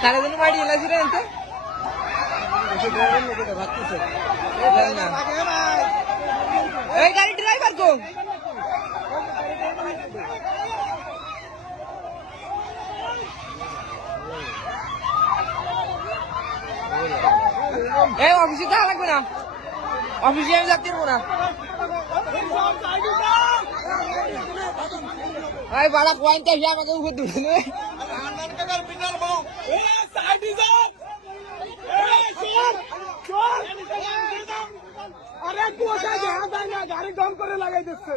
সারাদিন বাড়ি এলাছি রে এতে এই গাড়ি ড্রাইভার কো এই অফিসে যাওয়া লাগবে না অফিসে আমি যাতে পারবো না ভাই বাড়া কোয়াইনটা আমাকে উপর দুটো নেবে গাড়ি দম করে লাগাই দিচ্ছে